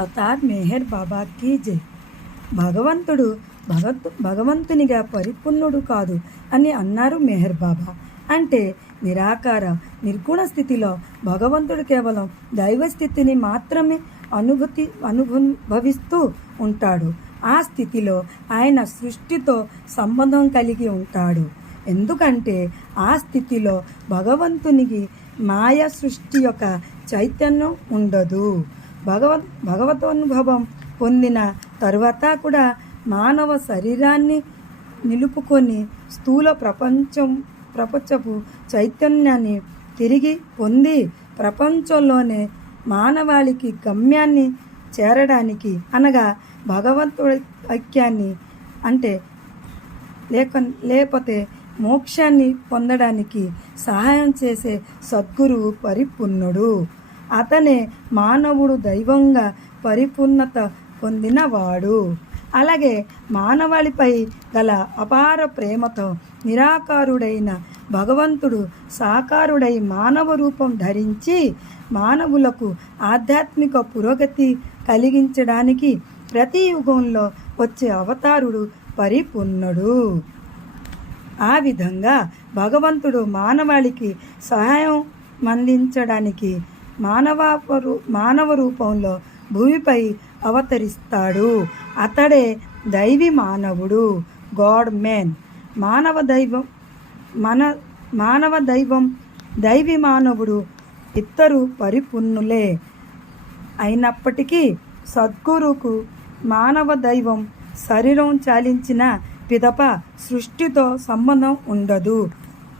Avatar Meher బాబాకి జై. భగవంతుడు భగవంతునిగా పరిపూర్ణుడు కాదు అని అన్నారు మెహర్ బాబా. అంటే నిరాకార నిర్గుణ స్థితిలో భగవంతుడు కేవలం దైవ స్థితిని మాత్రమే అనుభవిస్తూ ఉంటాడు. ఆ స్థితిలో ఆయన సృష్టితో సంబంధం కలిగి ఉంటాడు. ఎందుకంటే ఆ స్థితిలో భగవంతునికి మాయా సృష్టి యొక్క చైతన్యం ఉండదు. భగవతోనుభవం పొందిన తరువాత కూడా మానవ శరీరాన్ని నిలుపుకొని స్థూల ప్రపంచపు చైతన్యాన్ని తిరిగి పొంది ప్రపంచంలోనే మానవాళికి గమ్యాన్ని చేరడానికి అనగా భగవంతుడి ఐక్యాన్ని అంటే లేకపోతే మోక్షాన్ని పొందడానికి సహాయం చేసే సద్గురువు పరిపూర్ణుడు. అతనే మానవుడు దైవంగా పరిపూర్ణత పొందినవాడు. అలాగే మానవాళిపై గల అపార ప్రేమతో నిరాకారుడైన భగవంతుడు సాకారుడై మానవ రూపం ధరించి మానవులకు ఆధ్యాత్మిక పురోగతి కలిగించడానికి ప్రతి యుగంలో వచ్చే అవతారుడు పరిపూర్ణుడు. ఆ విధంగా భగవంతుడు మానవాళికి సహాయం అందించడానికి మానవ రూపంలో భూమిపై అవతరిస్తాడు. అతడే దైవి మానవుడు, గాడ్ మ్యాన్. మానవ దైవం దైవి మానవుడు ఇద్దరు పరిపూర్ణులే అయినప్పటికీ సద్గురుకు మానవ దైవం శరీరం చాలించిన పిదప సృష్టితో సంబంధం ఉండదు.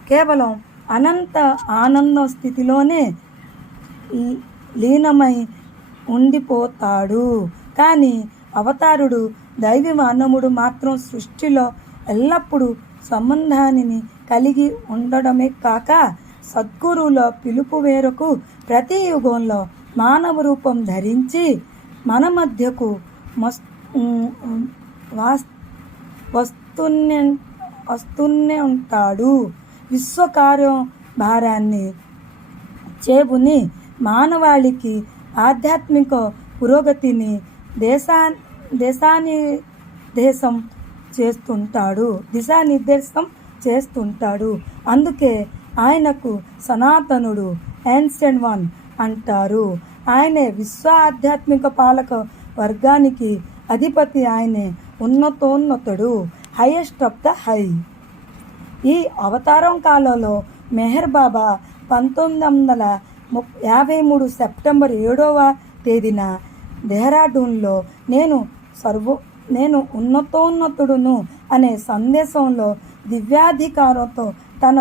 కేవలం అనంత ఆనంద స్థితిలోనే లీనమై ఉండిపోతాడు. కానీ అవతారుడు దైవి మానవుడు మాత్రం సృష్టిలో ఎల్లప్పుడూ సంబంధాన్ని కలిగి ఉండడమే కాక సద్గురువుల పిలుపు మేరకు ప్రతి యుగంలో మానవ రూపం ధరించి మన మధ్యకు వస్తూనే ఉంటాడు. విశ్వకార్యం భారాన్ని చేబుని మానవాళికి ఆధ్యాత్మిక పురోగతిని దిశానిర్దేశం చేస్తుంటాడు. అందుకే ఆయనకు సనాతనుడు, ఏన్షియంట్ వన్ అంటారు. ఆయనే విశ్వ ఆధ్యాత్మిక పాలక వర్గానికి అధిపతి. ఆయనే ఉన్నతోన్నతుడు, హైయెస్ట్ ఆఫ్ ద హై. ఈ అవతారం కాలంలో మెహర్ బాబా 1953 సెప్టెంబర్ 7వ తేదీన డెహ్రాడూన్లో నేను ఉన్నతోన్నతుడును అనే సందేశంలో దివ్యాధికారంతో తన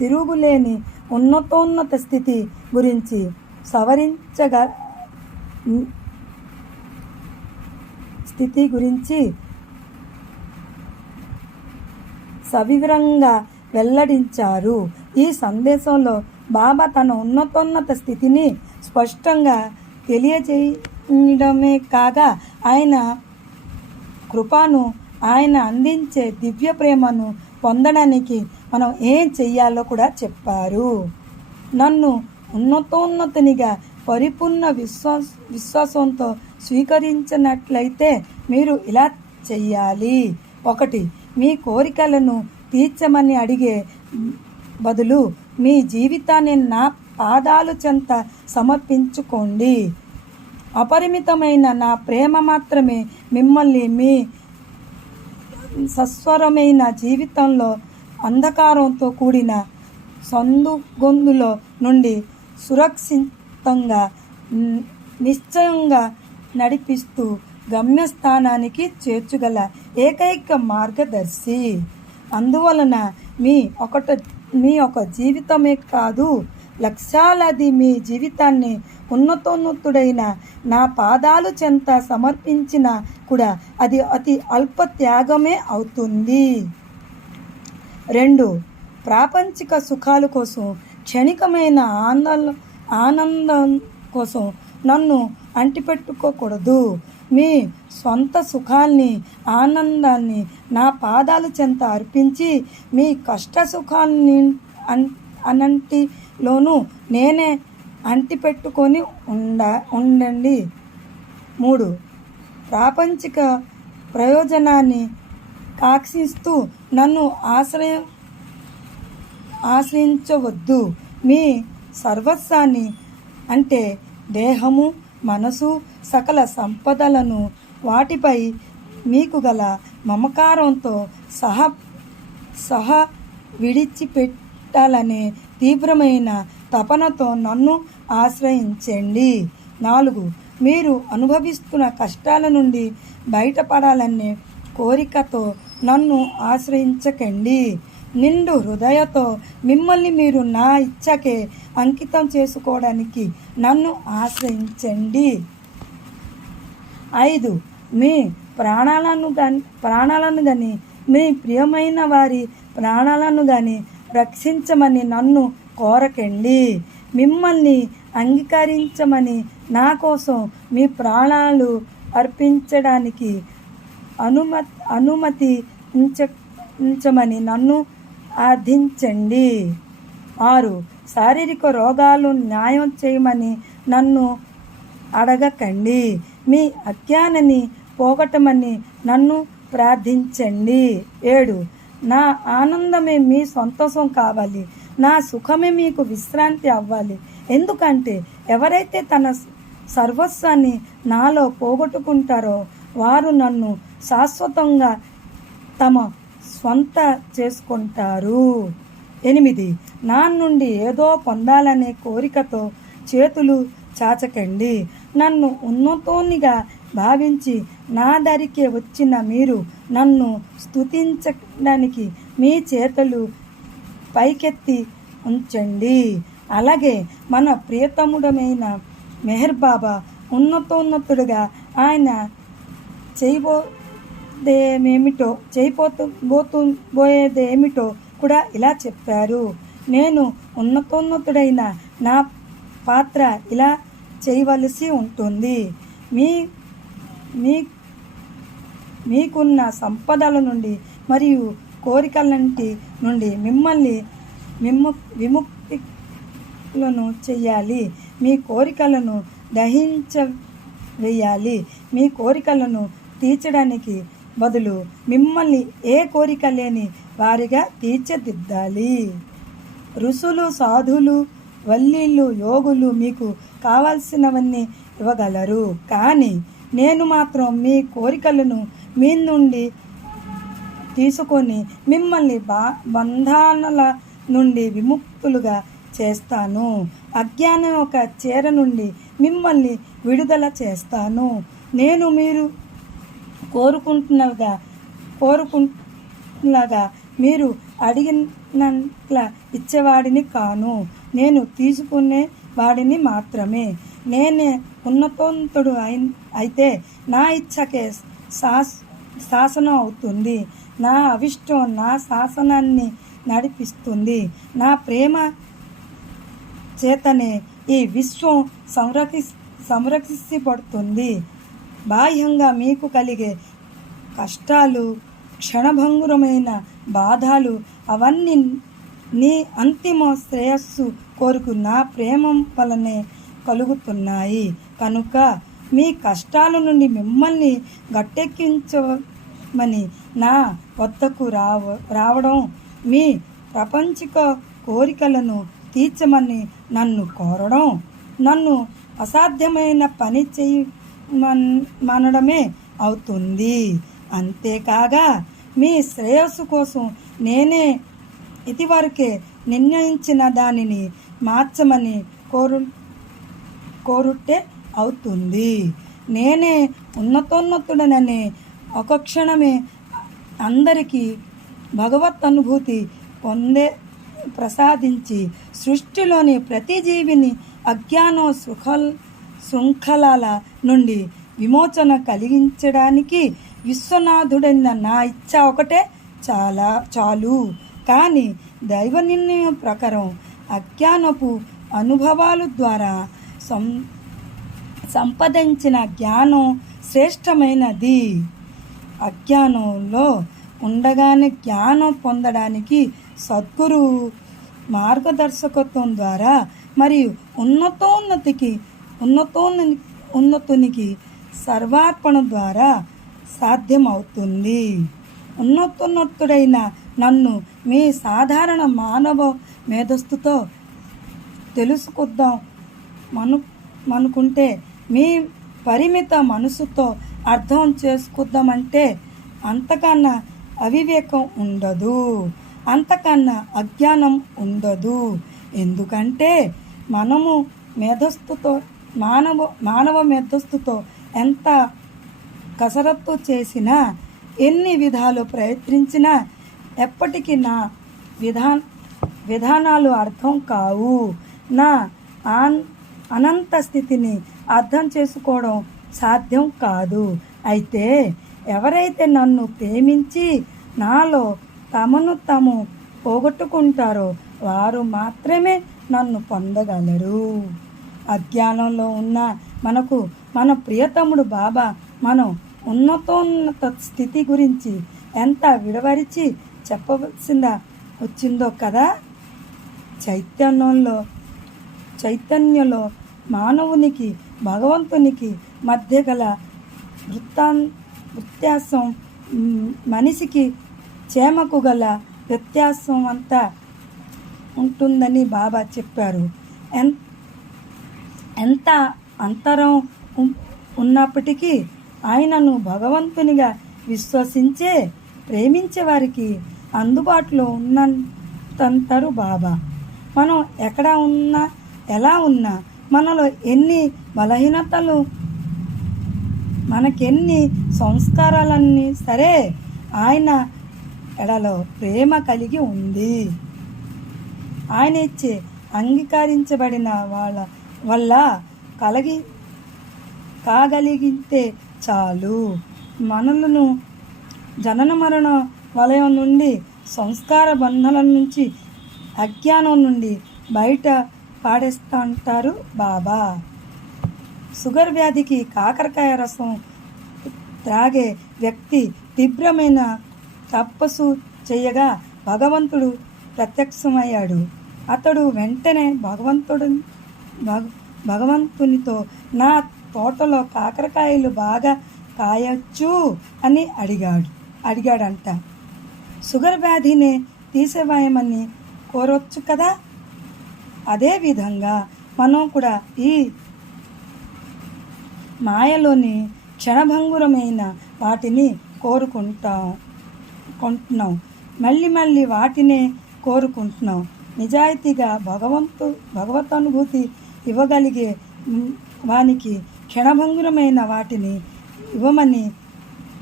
తిరుగులేని ఉన్నతోన్నత స్థితి గురించి సవివరంగా వెల్లడించారు. ఈ సందేశంలో బాబా తన ఉన్నతోన్నత స్థితిని స్పష్టంగా తెలియజేయడమే కాగా ఆయన కృపను, ఆయన అందించే దివ్య ప్రేమను పొందడానికి మనం ఏం చెయ్యాలో కూడా చెప్పారు. నన్ను ఉన్నతోన్నతునిగా పరిపూర్ణ విశ్వాసంతో స్వీకరించినట్లయితే మీరు ఇలా చెయ్యాలి. 1. మీ కోరికలను తీర్చమని అడిగే బదులు మీ జీవితాన్ని నా పాదాల చెంత సమర్పించుకోండి. అపరిమితమైన నా ప్రేమ మాత్రమే మిమ్మల్ని మీ సస్వరమైన జీవితంలో అంధకారంతో కూడిన సందుగొందులో నుండి సురక్షితంగా నిశ్చయంగా నడిపిస్తూ గమ్యస్థానానికి చేర్చగల ఏకైక మార్గదర్శి. అందువలన మీ ఒక జీవితమే కాదు, లక్షలాది మీ జీవితాన్ని ఉన్నతోన్నతుడైన నా పాదాలు చెంత సమర్పించిన కూడా అది అతి అల్ప త్యాగమే అవుతుంది. 2. ప్రాపంచిక సుఖాల కోసం, క్షణికమైన ఆనందం కోసం నన్ను అంటిపెట్టుకోకూడదు. మీ సొంత సుఖాన్ని, ఆనందాన్ని నా పాదాల చెంత అర్పించి మీ కష్ట సుఖాన్ని అన్నింటిలోనూ నేనే అంటిపెట్టుకొని ఉండండి. 3. ప్రాపంచిక ప్రయోజనాన్ని కాక్షిస్తూ నన్ను ఆశ్రయించవద్దు. మీ సర్వస్వాన్ని అంటే దేహము, మనసు, సకల సంపదలను వాటిపై మీకు గల మమకారంతో సహా విడిచిపెట్టాలనే తీవ్రమైన తపనతో నన్ను ఆశ్రయించండి. 4. మీరు అనుభవిస్తున్న కష్టాల నుండి బయటపడాలనే కోరికతో నన్ను ఆశ్రయించకండి. నిండు హృదయతో మిమ్మల్ని మీరు నా ఇచ్చకే అంకితం చేసుకోవడానికి నన్ను ఆశ్రయించండి. 5. మీ ప్రాణాలను కానీ మీ ప్రియమైన వారి ప్రాణాలను కానీ రక్షించమని నన్ను కోరకండి. మిమ్మల్ని అంగీకరించమని నా కోసం మీ ప్రాణాలు అర్పించడానికి అనుమతించమని నన్ను అర్థించండి. 6. శారీరక రోగాలు న్యాయం చేయమని నన్ను అడగకండి. మీ అజ్ఞానాన్ని పోగొట్టమని నన్ను ప్రార్థించండి. 7. నా ఆనందమే మీ సంతోషం కావాలి. నా సుఖమే మీకు విశ్రాంతి అవ్వాలి. ఎందుకంటే ఎవరైతే తన సర్వస్వాన్ని నాలో పోగొట్టుకుంటారో వారు నన్ను శాశ్వతంగా తమ స్వంత చేసుకుంటారు. 8. నా నుండి ఏదో పొందాలనే కోరికతో చేతులు చాచకండి. నన్ను ఉన్నతోనిగా భావించి నా దరికే వచ్చిన మీరు నన్ను స్తుతించడానికి మీ చేతులు పైకెత్తి ఉంచండి. అలాగే మన ప్రియతముడమైన మెహర్ బాబా ఉన్నతోన్నతుడుగా ఆయన చేయబోయేదేమిటో కూడా ఇలా చెప్పారు. నేను ఉన్నతోన్నతుడైన నా పాత్ర ఇలా చేయవలసి ఉంటుంది. మీకున్న సంపదల నుండి మరియు కోరికలంటి నుండి మిమ్మల్ని విముక్తులను చేయాలి. మీ కోరికలను దహించవేయాలి. మీ కోరికలను తీర్చడానికి బదులు మిమ్మల్ని ఏ కోరిక లేని వారిగా తీర్చిదిద్దాలి. ఋషులు, సాధువులు, వల్లీలు, యోగులు మీకు కావాల్సినవన్నీ ఇవ్వగలరు. కానీ నేను మాత్రం మీ కోరికలను మీ నుండి తీసుకొని మిమ్మల్ని బంధనాల నుండి విముక్తులుగా చేస్తాను. అజ్ఞానం ఒక చీర నుండి మిమ్మల్ని విడుదల చేస్తాను. నేను మీరు కోరుకుంటున్నగా మీరు అడిగినట్ల ఇచ్చేవాడిని కాను. నేను తీసుకునే వాడిని మాత్రమే. నేనే ఉన్నతోన్నతుడు అయితే నా ఇచ్చకే శాసనం అవుతుంది. నా అవిష్టం నా శాసనాన్ని నడిపిస్తుంది. నా ప్రేమ చేతనే ఈ విశ్వం సంరక్షించబడుతుంది. బాహ్యంగా మీకు కలిగే కష్టాలు, క్షణభంగురమైన బాధలు అవన్నీ నీ అంతిమ శ్రేయస్సు కోరుకు నా ప్రేమ వలనే కలుగుతున్నాయి. కనుక మీ కష్టాల నుండి మిమ్మల్ని గట్టెక్కించమని నా వద్దకు రావడం, మీ ప్రపంచిక కోరికలను తీర్చమని నన్ను కోరడం, నన్ను అసాధ్యమైన పని చేయమనడమే అవుతుంది. అంతేకాగా మీ శ్రేయస్సు కోసం నేనే ఇదివరకే నిర్ణయించిన దానిని మార్చమని కోరుట్టే అవుతుంది. నేనే ఉన్నతోన్నతుడననే ఒక క్షణమే అందరికీ భగవత్ అనుభూతి ప్రసాదించి సృష్టిలోని ప్రతి జీవిని అజ్ఞాన శృంఖలాల నుండి విమోచన కలిగించడానికి విశ్వనాథుడైన నా ఇచ్చ ఒకటే చాలు. కానీ దైవ నిర్ణయం ప్రకారం అజ్ఞానపు అనుభవాల ద్వారా సంపాదించిన జ్ఞానం శ్రేష్టమైనది. అజ్ఞానంలో ఉండగానే జ్ఞానం పొందడానికి సద్గురు మార్గదర్శకత్వం ద్వారా మరియు ఉన్నతునికి సర్వార్పణ ద్వారా సాధ్యమవుతుంది. ఉన్నతున్నతుడైన నన్ను మీ సాధారణ మానవ మేధస్సుతో తెలుసుకుందాం మనుకుంటే, మీ పరిమిత మనసుతో అర్థం చేసుకుందామంటే అంతకన్నా అవివేకం ఉండదు, అంతకన్నా అజ్ఞానం ఉండదు. ఎందుకంటే మనము మేధస్సుతో మానవ మేధస్సుతో ఎంత కసరత్తు చేసినా, ఎన్ని విధాలు ప్రయత్నించినా ఎప్పటికీ నా విధానాలు అర్థం కావు. నా అనంత స్థితిని అర్థం చేసుకోవడం సాధ్యం కాదు. అయితే ఎవరైతే నన్ను ప్రేమించి నాలో తమను తాము పోగొట్టుకుంటారో వారు మాత్రమే నన్ను పొందగలరు. అజ్ఞానంలో ఉన్న మనకు మన ప్రియతముడు బాబా మనం ఉన్నతోన్నత స్థితి గురించి ఎంత విడవరిచి చెప్పవలసిందా వచ్చిందో కదా. చైతన్యంలో మానవునికి భగవంతునికి మధ్య గల వ్యత్యాసం, మనిషికి చేమకు గల వ్యత్యాసం అంతా ఉంటుందని బాబా చెప్పారు. ఎంత అంతరం ఉన్నప్పటికీ ఆయనను భగవంతునిగా విశ్వసించే ప్రేమించే వారికి అందుబాటులో ఉన్నంతరు బాబా. మనం ఎక్కడ ఉన్నా, ఎలా ఉన్నా, మనలో ఎన్ని బలహీనతలు, మనకెన్ని సంస్కారాలన్నీ సరే ఆయన ఎడలో ప్రేమ కలిగి ఉంది. ఆయన ఇచ్చే అంగీకరించబడిన వాళ్ళ వల్ల కాగలిగితే చాలు. మనలను జనన మరణ వలయం నుండి, సంస్కార బంధాల నుంచి, అజ్ఞానం నుండి బయట పాడేస్తాంటారు బాబా. షుగర్ వ్యాధికి కాకరకాయ రసం త్రాగే వ్యక్తి తీవ్రమైన తపస్సు చేయగా భగవంతుడు ప్రత్యక్షమయ్యాడు. అతడు వెంటనే భగవంతునితో నా తోటలో కాకరకాయలు బాగా కాయచ్చు అని అడిగాడంట. షుగర్ వ్యాధిని తీసివేయమని కోరొచ్చు కదా. అదేవిధంగా మనం కూడా ఈ మాయలోని క్షణభంగురమైన వాటిని కోరుకుంటున్నాం, మళ్ళీ వాటినే కోరుకుంటున్నాం. నిజాయితీగా భగవతనుభూతి ఇవ్వగలిగే వానికి క్షణభంగురమైన వాటిని ఇవ్వమని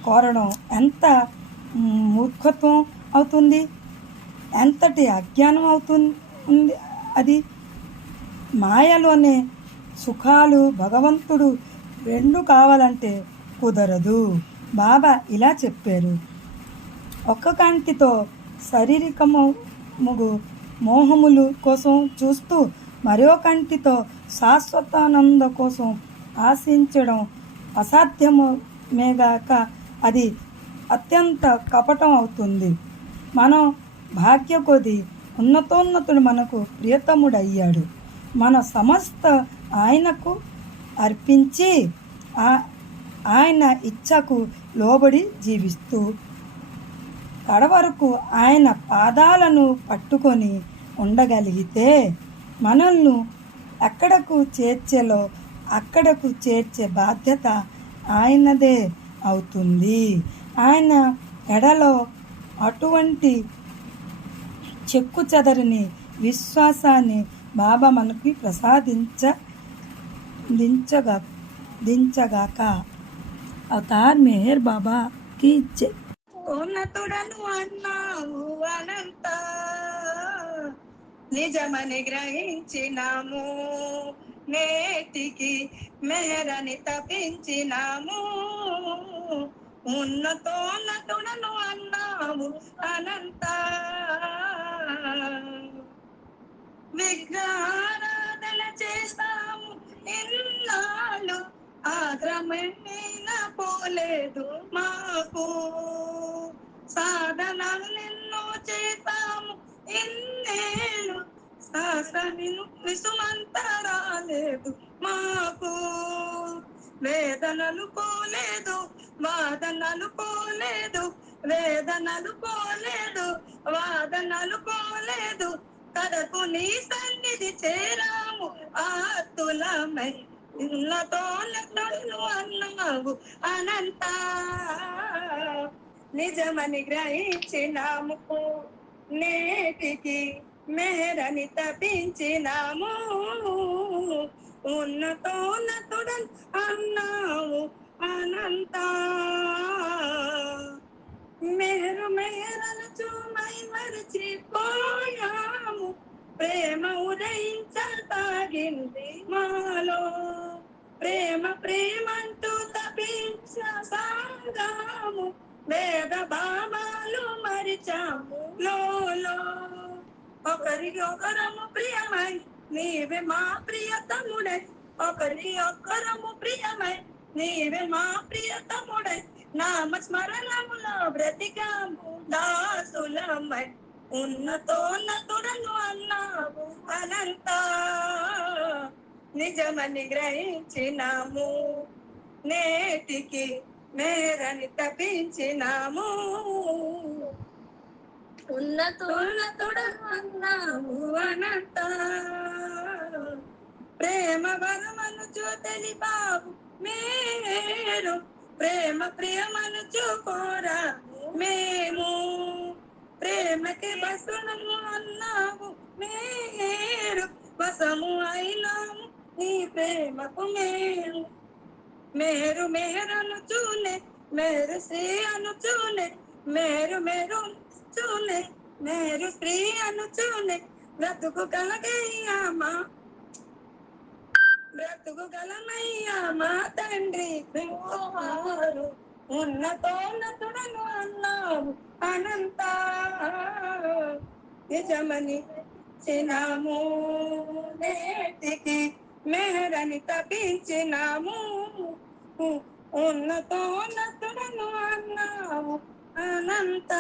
కోరడం ఎంత మూర్ఖత్వం అవుతుంది, ఎంతటి అజ్ఞానం అవుతుంది. అది మాయలోనే సుఖాలు భగవంతుడు రెండు కావాలంటే కుదరదు. బాబా ఇలా చెప్పారు. ఒక్క కంటితో శారీరకముగు మోహములు కోసం చూస్తూ మరో కంటితో శాశ్వతానంద కోసం ఆశించడం అసాధ్యమేగాక అది అత్యంత కపటం అవుతుంది. మనం భాగ్య కొద్ది ఉన్నతోన్నతుడు మనకు ప్రియతముడయ్యాడు. మన సమస్త ఆయనకు అర్పించి ఆయన ఇచ్చకు లోబడి జీవిస్తూ కడవరకు ఆయన పాదాలను పట్టుకొని ఉండగలిగితే మనల్ని ఎక్కడకు చేర్చేలో అక్కడకు చేర్చే బాధ్యత ఆయనదే అవుతుంది. ఆయన ఎడలో అటువంటి చెక్కు చెదరని విశ్వాసాన్ని బాబా మనకి దించగాక. అవతార్ మెహర్ బాబాకి జై. ఉన్నతుడను అన్నావు అనంత, నిజమని గ్రహించినాము, నేటికి మెహరని తపించినాము. ఉన్నతోన్నతుడను అన్నావు అనంత, విగ్రహారాధన చేస్తాము ఇన్నాళ్ళు, ఆగ్రమేణ పోలేదు మాకు. సాధనలెన్నో చేస్తాము ఇన్నేళ్ళు, శాస్త్రను విసుమంత రాలేదు మాకు. వేదనలు పోలేదు, వాదనలు పోలేదు, వేదనలు పోలేదు, వాదనలు పోలేదు, కడకు నీ సన్నిధి చేరాము ఆతులమై, ఇళ్ళతోనే తడులు అన్నావు అనంత నిజమని గ్రహించినాము, నేటికి మేరని తపించినాము, ఉన్నతోన్నతుడన్ అన్నావు అనంత మేరు మేరనుచు మై మరచిపోయాము, ప్రేమ ఉదయించసాగింది మాలో, ప్రేమ ప్రేమంటూ తపించసాగాము, వేద భావాలు మరిచాము లోలో, ఒకరికి ఒకరము ప్రియమై నీవే మా ప్రియతముడై, ఒకరికి ఒకరము ప్రియమై నీవే మా ప్రియతముడై, నామ స్మరణములో బ్రతికాము దాసులమై, ఉన్నతోన్నతుడను అన్నావు అనంత నిజమని గ్రహించినాము, నేటికి మేరని తపించినాము, ఉన్నతోన్నతుడను అన్నావు అనంత ప్రేమ వరమనుచు తెలిపావు మేరు, ప్రేమ ప్రియమనుచు కోరాము మేము, ప్రేమకి బసునము అన్నావు మేరు, వసము అయినాము నీ ప్రేమకు మేము, మేరు మేరను చూనే మేరు శ్రీ అను చూనే, మేరు మేరు చూనే మేరు శ్రీ అను చూనే, బ్రతుకు కలగయ్యామా బ్రతుకు గలమయ్యా మా తండ్రి వారు, ఉన్నతోన్నతుడను అన్నావు అనంత నిజమని చినాము, నేటికి మేరని తపించినాము, ఉన్నతోన్నతుడను అన్నావు అనంత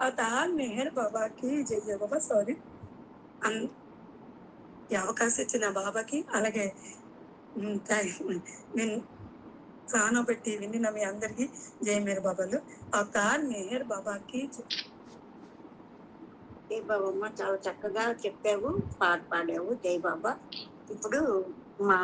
అవతార్ మెహర్ బాబా की जय जय बाबा सॉरी ఈ అవకాశం ఇచ్చిన బాబాకి అలాగే నేను సానో పెట్టి వినిన మీ అందరికి జై మేర్ బాబాలు అవతార్ మెహర్ బాబాకి జై బాబమ్మ చాలా చక్కగా చెప్పావు, పాట పాడావు. జై బాబా. ఇప్పుడు మా